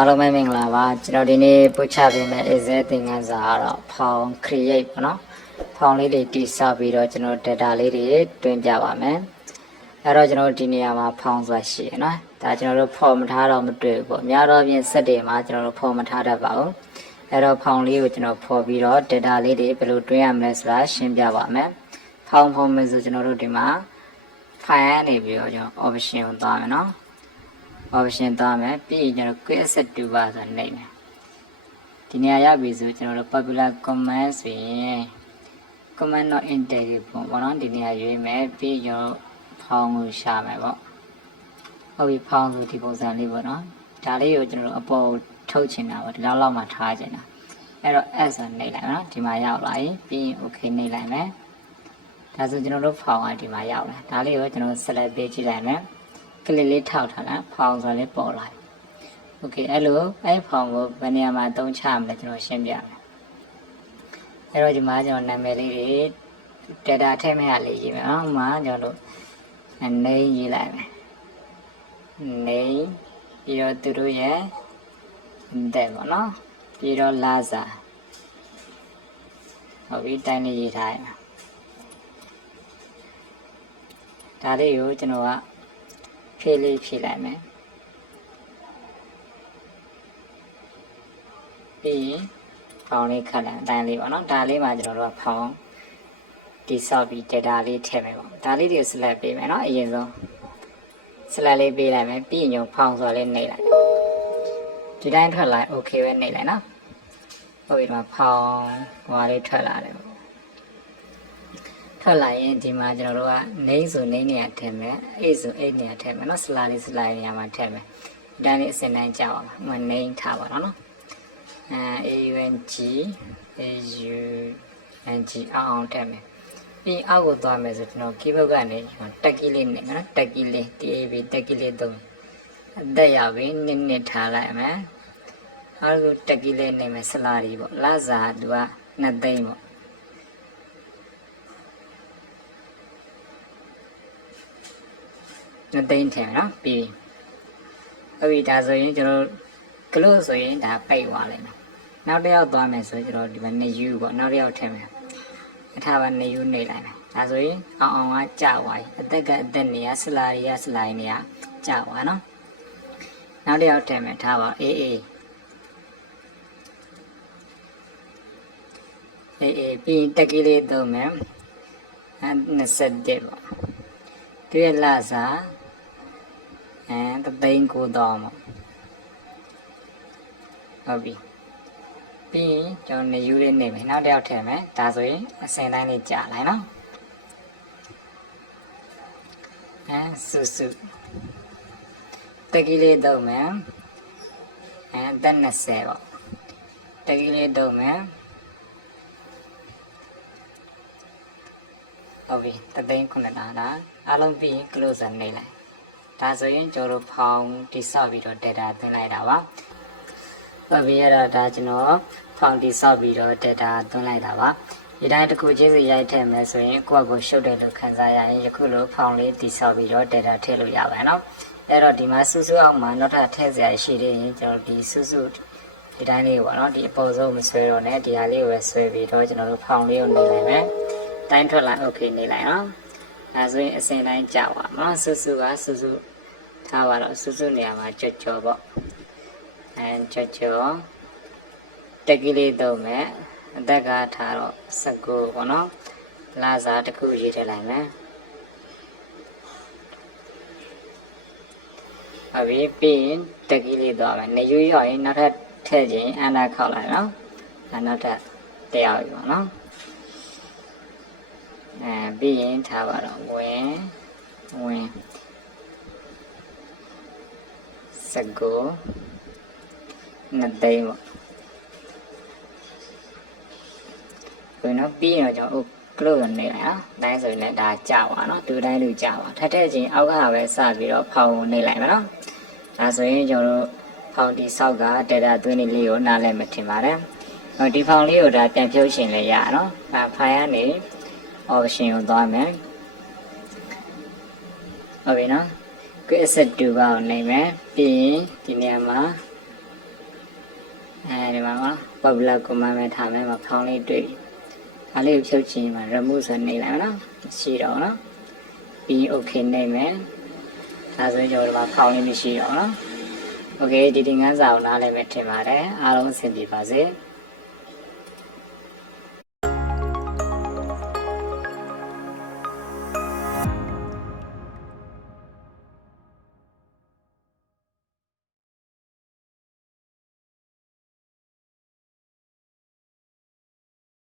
အားလုံးပဲမင်္ဂလာပါကျွန်တော်ဒီနေ့ပို့ချပေးမယ့် Excel သင်ခန်းစာကတော့ဖောင် create ပေါ့နော်ဖောင်လေးတွေတိဆောက်ပြီးတော့ကျွန်တော် data လေးတွေတွင်းပြပါမယ်အဲ့တော့ကျွန်တော်ဒီနေရာမှာဖောင်ဆိုတာရှိရနော်ဒါကျွန်တော်တို့ဖော်မထားတော့မတွေ့ဘူးပေါ့များတော့ပြင်စက်တွေမှာကျွန်တော်တို့ဖော်မထားတတ်ပါဘူးအဲ့တော့ဖောင်လေးကိုကျွန်တော်ဖော်ပြီးတော့ data လေးတွေဘယ်လိုတွင်းရမလဲဆိုတာရှင်းပြပါမယ်ဖောင်မယ်ဆိုကျွန်တော်တို့ဒီမှာ file နေပြီးတော့ကျွန်တော် option ကိုသွားမယ်နော် option သွားမယ်ပြီးရင်ကျွန်တော် quick access to ပါဆိုနေမယ်ဒီနေရာရောက်ပြီဆိုကျွန်တော်တို့ popular command ဆိုရင် command not integrate ပေါ့နော်ဒီနေရာရွေးမယ်ပြီးရင်ဖောင်ကိုရှာမယ်ပေါ့ဟုတ်ပြီဖောင်ဆိုဒီပုံစံလေးပေါ့နော်ဒါလေးကိုကျွန်တော်တို့အပေါ်ထုတ်ချင်တာပေါ့ဒီလောက်မှထားချင်တာအဲ့တော့ s ဆိုနေလိုက်နော်ဒီမှာရောက်လာရင်ပြီးရင် okay နေလိုက်မယ်ဒါဆိုကျွန်တော်တို့ဖောင်ကဒီမှာရောက်လာဒါလေးကိုကျွန်တော် select ပေးကြည့်လိုက်မယ်ကလစ်လေးထောက်ထားလားဖောင်ဆိုလေးပေါ်လာโอเคအဲ့လိုအဲ့ဖောင်ကိုဘယ်နေရာမှာအသုံးချမလဲကျွန်တော်ရှင်းပြမယ်အဲ့တော့ဒီမှာကျွန်တော်နာမည်လေးတွေ data ထည့်မဲ့ဟာလေးရေးမယ်နော်ဥမာကျွန်တော်တို့ name ရေးလိုက်မယ် name ပြီးတော့သူတို့ရဲ့ date ပေါ့နော်ပြီးတော့လစာဟုတ်ပြီတိုင်းလေးရေးထားရမယ်ဒါလေးကိုကျွန်တော်ကဖြည့်လေးဖြည့်လိုက်မယ်ပြီးရင်ဖောင်လေးခတ်လိုက်အတိုင်းလေးပေါ့နော်ဒါလေးမှာကျွန်တော်တို့ကဖောင်တိဆောက်ပြီး data လေးထည့်မယ်ပေါ့ဒါလေးတွေ select ပေးမယ်နော်အရင်ဆုံး select လေးပေးလိုက်မယ်ပြီးရင်ဖောင်ဆိုလေးနှိပ်လိုက်ဒီတိုင်းထွက်လာ okay ပဲနှိပ်လိုက်နော်ဟုတ်ပြီဒီမှာဖောင်ဟွာလေးထွက်လာတယ်ပေါ့ထွက်လာရင်ဒီမှာကျွန်တော်တို့က name ဆို name နေရာထည့်မယ် age ဆို age နေရာထည့်မယ်နော် slide လေး slide နေရာမှာထည့်မယ်ဒီတိုင်းလေးအစဉ်တိုင်းကြောက်အောင်မှာ name ထားပါတော့နော်AUNG အောင်ထည့်မယ်ပြီးအောက်ကိုသွားမယ်ဆိုကျွန်တော် keyboard ကနေတက်ကြီးလေးနဲ့နော်တက်ကြီးလေး TAB တက်ကြီးလေးသုံးအသက်ရပြီနစ်ထားလိုက်မယ်အားကိုတက်ကြီးလေးနေမယ် salary ပေါ့လစာသူက2သိန်းပေါ့2သိန်းထည့်မယ်နော်ပြီးဟုတ်ပြီဒါဆိုရင်ကျွန်တော် close ဆိုရင်ဒါပိတ်သွားလိမ့်မယ်နောက်တစ်ယောက်သွားမယ်ဆိုကျွန်တော်ဒီမှာ new ပေါ့နောက်တစ်ယောက်ထည့်မယ်အထားပါ new နှိပ်လိုက်မယ်ဒါဆိုရင်အောင်ကကြာသွားပြီအသက်ကအသက်နေရ salary ရ salary နေရကြာသွားနော်နောက်တစ်ယောက်ထည့်မယ်ထားပါ AA ပြီးတက်ကြီးလေးသုံးမယ်27ပေါ့သူရဲ့လစာ3သိန်း9တောင်းပေါ့ဟုတ်ပြီပြီးရင်ကျွန်တော်နေယူလေးနေမယ်နောက်တစ်ယောက်ထည့်မယ်ဒါဆိုရင်အစင်တိုင်းလေးကြာလိုက်နော်စုတက်ကြီးလေးသုံးမယ်တက်20ပေါ့တက်ကြီးလေးသုံးမယ်ဟုတ်ပြီ3သိန်း9တောင်းဒါအားလုံးပြီးရင် close နေလိုက်ဒါဆိုရင်ကျွန်တော်ဖောင်တိဆောက်ပြီးတော့ data သွင်းလိုက်တာပါဟုတ်ပြီအဲ့တော့ဒါကျွန်တော်ဖောင်တိဆောက်ပြီးတော့ data သွင်းလိုက်တာပါဒီတိုင်းတစ်ခုချင်းစီရိုက်ထည့်မယ်ဆိုရင်ကိုယ့်ကိုရှုပ်တယ်လို့ခံစားရရင်ယခုလိုဖောင်လေးတိဆောက်ပြီးတော့ data ထည့်လို့ရပါတယ်နော်အဲ့တော့ဒီမှာစုစုအောင်မှာနောက်ထပ်ထည့်စရာရှိသေးရင်ကျွန်တော်ဒီစုဒီတိုင်းလေးပေါ့နော်ဒီအပေါ်ဆုံးမဆွဲတော့နဲ့ဒီဟာလေးကိုပဲဆွဲပြီးတော့ကျွန်တော်တို့ဖောင်လေးကိုနေလိုက်မယ်တိုင်းထွက်လာ okay နေလိုက်နော်ဒါဆိုရင်အစင်တိုင်းကြောက်ပါနော်စုကထားပါတော့စုနေရာမှာကြော်ပေါ့ကြော်တက်ကြီးလေးသုံးမယ်အသက်ကထားတော့19ပေါ့နော်လစာတစ်ခုရေးထည့်လိုက်မယ်ဟုတ်ပြီပြီးရင်တက်ကြီးလေးသွားမယ်နေရွရောက်ရင်နောက်ထပ်ထည့်ခြင်းအနာခောက်လိုက်နော်နောက်ထပ်တရားပြီပေါ့နော်ပြီးရင်ထားပါတော့ဝင်19 2သိန်းပေါ့ဘယ်တော့ပြီးရင်တော့ကျွန်တော် close နေလိုက်နော်တိုင်းဆိုရင်လည်းဒါကြာပါနော်တူတိုင်းလူကြာပါထပ်ထည့်ချင်းအောက်ကပဲစပြီးတော့ဖောင်နေလိုက်မယ်နော်ဒါဆိုရင်ကျွန်တော်တို့ဖောင်ဒီဆောက်က data သွင်းနေလေးကိုနားလည်မထင်ပါတယ်ဒီဖောင်လေးကိုဒါပြန်ဖြုတ်ရှင်လည်းရနော်ဖိုင်ကနေ option ကိုသွားမယ်ဟုတ်ပြီနော် quick access to ပါကိုနိုင်မယ်ပြီးရင်ဒီနေရာမှာ အဲဒီမှာနော် popular command ပဲထားမယ်မှာဖောင်းလေးတွေ့ဒါလေးကိုဖြုတ်ချင်မှာ remove ဆိုနေလိုက်နော်ရှိတော့နော်ပြီး okay နေမယ်ဒါဆိုရင်ကျွန်တော်ဒီမှာဖောင်းလေးမရှိတော့နော် okay ဒီသင်ခန်းစာကိုနားလည်မယ်ထင်ပါတယ်အားလုံးအဆင်ပြေပါစေ